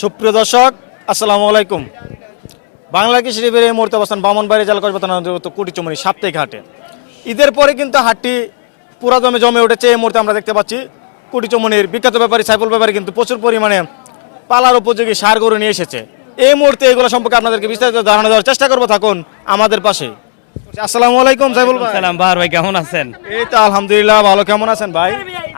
সুপ্রিয় দর্শক আসসালামু আলাইকুম। বাংলা কৃষি টিভির এই মুহূর্তে অবস্থান বামনবাড়ি জেলা কসবাতান অন্তর্গত কুটিচমনি সাপ্তাহিক হাটে। ঈদের পরে কিন্তু হাটটি পুরা দমে জমে উঠেছে এই মুহূর্তে আমরা দেখতে পাচ্ছি কুটিচমনির বিখ্যাত ব্যাপারী সাইফুল ব্যাপারী কিন্তু প্রচুর পরিমাণে পালার উপযোগী সার গরু নিয়ে এসেছে। এই মুহূর্তে এগুলো সম্পর্কে আপনাদেরকে বিস্তারিত ধারণা দেওয়ার চেষ্টা করব থাকুন আমাদের পাশে। আসসালামু আলাইকুম সাইফুল ভাই। সালাম ভাই কেমন আছেন? এই তো আলহামদুলিল্লাহ ভালো কেমন আছেন ভাই?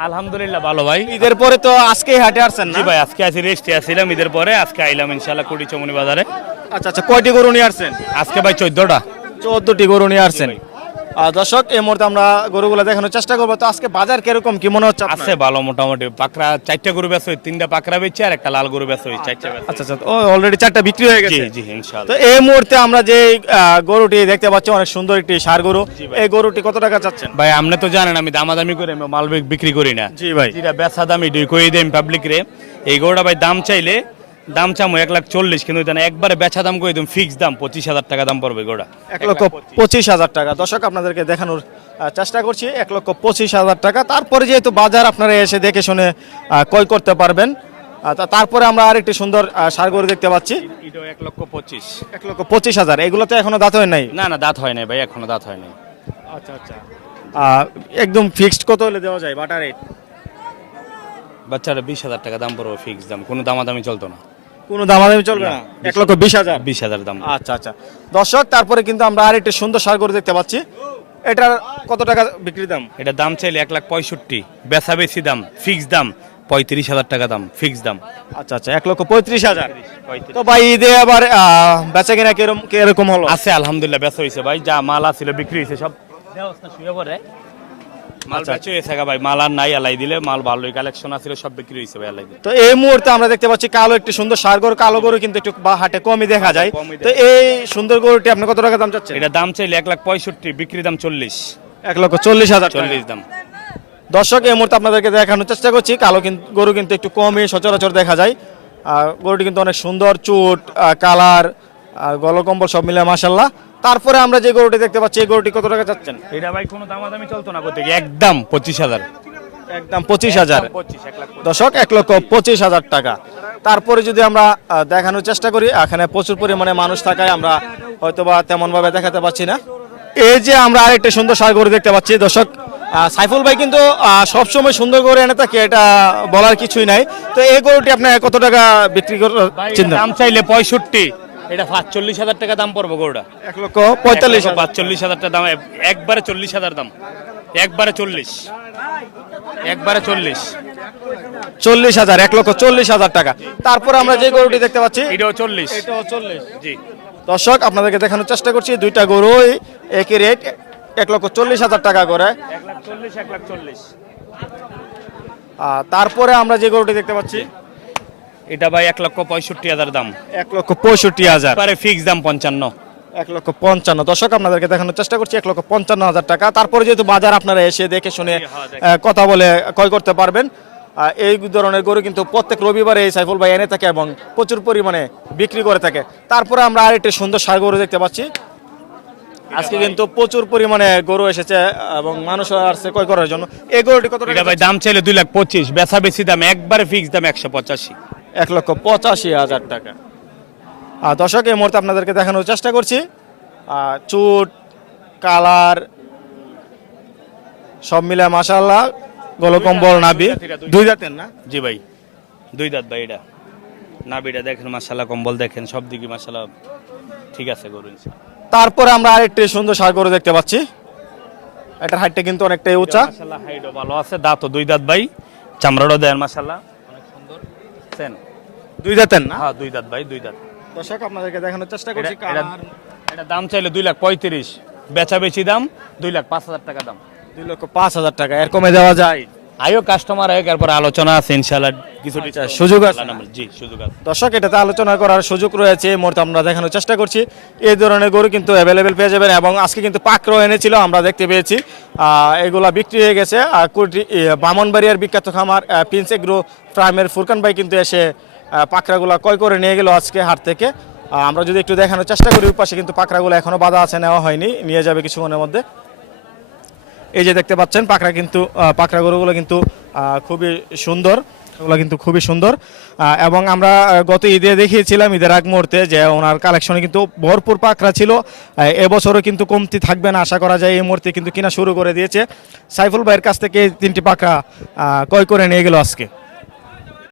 আলহামদুলিল্লাহ ভালো ভাই। ঈদের পরে তো আজকেই হাটে আসছেন না? জি ভাই আজকে আছি রেস্টে আসছিলাম ঈদের পরে আজকে আইলাম ইনশাল্লাহ কুড়ি চমনি বাজারে। আচ্ছা আচ্ছা কয়টি গরু নিয়ে আসছেন? আজকে ভাই চোদ্দটা। চোদ্দটি গরু নিয়ে আসছেন। দর্শক এই মুহূর্তে আমরা গরুগুলো দেখানোর চেষ্টা করব। তো আজকে বাজার কীরকম? কি মনে হচ্ছে আছে ভালো মোটামুটি। পাকড়া চারটা গরু বেচা তিনটা পাকড়া বেচছে আর একটা লাল গরু বেচা হই চারটা আচ্ছা আচ্ছা ও অলরেডি চারটা বিক্রি হয়ে গেছে? জি তো এই মুহূর্তে আমরা যে আহ, গরুটি দেখতে পাচ্ছি অনেক সুন্দর একটি সার গরু। এই গরুটি কত টাকা চাচ্ছেন? ভাই আপনি তো জানেন আমি দামাদামি করে মাল বিক্রি করি না। জি ভাই। যেটা বেচা দামি দুই কই দেন পাবলিক রে। এই গরুটা ভাই দাম চাইলে দাম চামো এক লাখ চল্লিশ কিন্তু এটা একবারে বেচা দাম করে দিম ফিক্স দাম পঁচিশ হাজার টাকা দাম পড়বে গোড়া এক লক্ষ পঁচিশ। হাজার টাকা। দর্শক আপনাদেরকে দেখানোর চেষ্টা করছি এক লক্ষ পঁচিশ হাজার টাকা। তারপরে যেহেতু বাজার আপনারা এসে দেখে শুনে ক্রয় করতে পারবেন। তারপরে আমরা আরেকটি সুন্দর আহ, দেখতে পাচ্ছি। এক লক্ষ পঁচিশ। এক লক্ষ পঁচিশ হাজার। এগুলো তো এখনও দাঁত হয় নাই? না না দাঁত হয় নাই ভাই এখনও দাঁত হয় নাই। আচ্ছা আচ্ছা। একদম ফিক্সড কত হলে দেওয়া যায় বাটার রেট? বাচ্চারা বিশ হাজার টাকা দাম পড়বে ফিক্স দাম কোনো দামাদামি চলতো না। কোনো দামাদামি চলবে না। এক লক্ষ বিশ হাজার। বিশ হাজার দাম। আচ্ছা আচ্ছা। দর্শক তারপরে কিন্তু আমরা আরেকটি সুন্দর সার গরু দেখতে পাচ্ছি। এটার কত টাকা বিক্রি দাম? এটা দাম চাইলে এক লাখ পঁয়ষট্টি। বেচা বেশি দাম ফিক্স দাম পঁয়ত্রিশ হাজার টাকা দাম ফিক্স দাম। আচ্ছা আচ্ছা এক লক্ষ পঁয়ত্রিশ হাজার। তো ভাই ঈদে আবার আহ, বেচা কিনা কীরকম কীরকম হলো? আছে আলহামদুলিল্লাহ বেচা হয়েছে। ভাই যা মাল আছিল বিক্রি হয়েছে সব ব্যবস্থা শুয়ে পড়ে। মাল বেচে হয়েছে গা ভাই মাল আর নাই আলাই দিলে মাল ভালোই কালেকশন আছিল সব বিক্রি হয়েছে ভাই আলাই দিলে। তো এই মুহূর্তে আমরা দেখতে পাচ্ছি কালো একটি সুন্দর সার গরু কালো গরু কিন্তু একটু বা হাটে কমই দেখা যায়। তো এই সুন্দর গরুটি আপনি কত টাকা দাম চাচ্ছেন? এটা দাম চাইলে এক লাখ পঁয়ষট্টি বিক্রি দাম চল্লিশ। এক লক্ষ চল্লিশ হাজার চল্লিশ দাম। দর্শক এই মুহূর্তে আপনাদেরকে দেখানোর চেষ্টা করছি কালো কিন্তু গরু কিন্তু একটু কমই সচরাচর দেখা যায়। আর গরুটি কিন্তু অনেক সুন্দর চুট কালার গলকম্বল সব মিলে মাসাল্লাহ তারপরে আমরা যে গরুটি দেখতে পাচ্ছি এই গরুটি কত টাকা চাচ্ছেন এটা ভাই কোনো দামাদামি চলতো না করতে একদম পঁচিশ হাজার। একদম পঁচিশ হাজার। দশক এক লক্ষ পঁচিশ হাজার টাকা। তারপরে যদি আমরা দেখানোর চেষ্টা করি এখানে প্রচুর পরিমাণে মানুষ থাকায় আমরা হয়তোবা তেমন ভাবে দেখাতে পাচ্ছি না। এই যে আমরা আরেকটা সুন্দর সার গরু দেখতে পাচ্ছি দর্শক সাইফুল ভাই কিন্তু সবসময় সুন্দর করে এনে থাকে এটা বলার কিছুই নাই। তো এই গরুটি আপনার কত টাকা বিক্রি করার চিন্তা দাম চাইলে পঁয়ষট্টি। এটা পাঁচচল্লিশ হাজার টাকা দাম পড়বে গরুটা। এক লক্ষ পঁয়তাল্লিশ। পাঁচচল্লিশ হাজার টাকা দাম একবারে চল্লিশ হাজার দাম। একবারে চল্লিশ। একবারে চল্লিশ। চল্লিশ হাজার এক লক্ষ চল্লিশ হাজার টাকা। তারপরে আমরা যে গরুটি দেখতে পাচ্ছি এটাও চল্লিশ। এটাও চল্লিশ। জি। দর্শক আপনাদেরকে দেখানোর চেষ্টা করছি দুইটা গরুই একই রেট এক লক্ষ চল্লিশ হাজার টাকা করে। এক লাখ চল্লিশ এক লাখ চল্লিশ। তারপরে আমরা যে গরুটি দেখতে পাচ্ছি এটা ভাই এক লক্ষ পঁয়ষট্টি হাজার দাম। এক লক্ষ পঁয়ষট্টি হাজার। এবারে ফিক্স দাম পঞ্চান্ন। এক লক্ষ পঞ্চান্ন। দর্শক আপনাদেরকে দেখানোর চেষ্টা করছি এক লক্ষ পঞ্চান্ন হাজার টাকা। তারপরে যেহেতু বাজার আপনারা এসে দেখে শুনে আহ, কথা বলে ক্রয় করতে পারবেন। এই ধরনের গরু কিন্তু প্রত্যেক রবিবারে এই সাইফুল ভাই এনে থাকে এবং প্রচুর পরিমাণে বিক্রি করে থাকে। তারপরে আমরা আরেকটি সুন্দর সার গরু দেখতে পাচ্ছি। আজকে কিন্তু প্রচুর পরিমাণে গরু এসেছে এবং মানুষ আসছে ক্রয় করার জন্য। এই গরুটি কত টাকা ভাই দাম চাইলে দুই লাখ পঁচিশ। বেচা বেশি দাম একবারে ফিক্স দাম একশো পঁচাশি। এক লক্ষ পঁচাশি হাজার টাকা। আর দর্শক এই মুহূর্তে আপনাদেরকে দেখানোর চেষ্টা করছি। আর চুট কালার সব মিলে মাসাল্লাহ গলকম্বল নাবি দুই জাতের না? জি ভাই দুই দাঁত ভাই এটা। নাবিটা দেখেন মাসাল্লাহ কম্বল দেখেন সব দিকে মাসাল্লাহ ঠিক আছে গরু তারপরে আমরা আরেকটি সুন্দর সার গরু দেখতে পাচ্ছি। এটার হাইটটা কিন্তু অনেকটাই উঁচা। মাশাআল্লাহ হাইটও ভালো আছে দাঁতও দুই দাঁত ভাই। চামড়াটাও দেন মাশাআল্লাহ। অনেক সুন্দর। সেন। দুই জাতের না? হ্যাঁ দুই দাঁত ভাই দুই দাঁত। দর্শক আপনাদেরকে দেখানোর চেষ্টা করছি এটা- কালার এটা দাম চাইলে দুই লাখ পঁয়ত্রিশ। বেচা বেশি দাম দুই লাখ পাঁচ হাজার টাকা দাম। দুই লক্ষ পাঁচ হাজার টাকা এর কমে দেওয়া যায়। আয়ো কাস্টমার আয়ো এরপর আলোচনা আছে ইনশাআল্লাহ কিছু আচ্ছা, সুযোগ আছে? জি সুযোগ আছে। দর্শক এটাতে আলোচনা করার সুযোগ রয়েছে এই মুহূর্তে আমরা দেখানোর চেষ্টা করছি। এই ধরনের গরু কিন্তু অ্যাভেলেবেল পেয়ে যাবেন এবং আজকে কিন্তু পাকড়ও এনেছিল আমরা দেখতে পেয়েছি। আহ, এগুলা বিক্রি হয়ে গেছে। আর কুটি বামনবাড়িয়ার বিখ্যাত খামার প্রিন্স এগ্রো ফার্মের ফুরকান ভাই কিন্তু এসে পাকড়াগুলা ক্রয় করে নিয়ে গেল আজকে হাট থেকে। আমরা যদি একটু দেখানোর চেষ্টা করি পাশে কিন্তু পাকড়াগুলো এখনও বাধা আছে, নেওয়া হয়নি। নিয়ে যাবে কিছুক্ষণের মধ্যে। এই যে দেখতে পাচ্ছেন, পাকড়া কিন্তু পাকড়া গরুগুলো কিন্তু খুবই সুন্দর। এগুলো কিন্তু খুবই সুন্দর। এবং আমরা গত ঈদে দেখিয়েছিলাম, ঈদের আগ মুহূর্তে যে ওনার কালেকশনে কিন্তু ভরপুর পাকড়া ছিল। এবছরও কিন্তু কমতি থাকবে না, আশা করা যায় এই মুহূর্তে কিন্তু কিনা শুরু করে দিয়েছে। সাইফুল ভাইয়ের কাছ থেকে তিনটি পাকড়া ক্রয় করে নিয়ে গেল আজকে।